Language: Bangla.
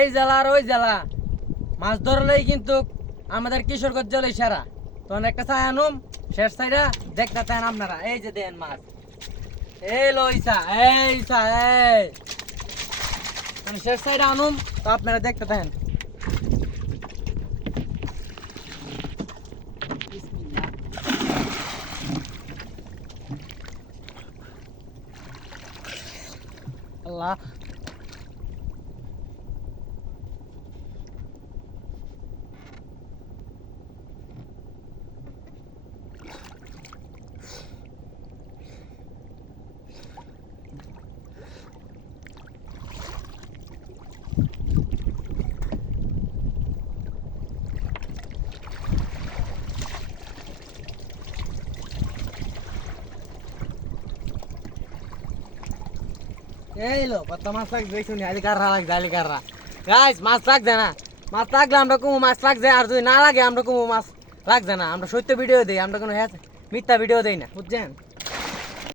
এই জেলা আর ওই জেলা মাছ ধরলেই কিন্তু আমাদের কিশোরগঞ্জ জেলায় সেরা। তখন একটা চাই আনুম শেষ সাইডা দেখতে চান আপনারা। এই যে দেন মাছ, এই লইসা এই সা এই মানে শেষ সাইডে আনুম তো আপনারা দেখতে থাকেন। আল্লাহ এই লো কত মাছ লাগবে শুনি আলি কাররা লাগবে আলি কাররা গাইস মাছ লাগছে না। মাছ লাগলে আমরা কুমু মাছ লাগছে, আর যদি না লাগে আমরা কুমু মাছ লাগছে না। আমরা সত্য ভিডিও দিই, আমরা কোনো মিথ্যা ভিডিও দেই না, বুঝছেন।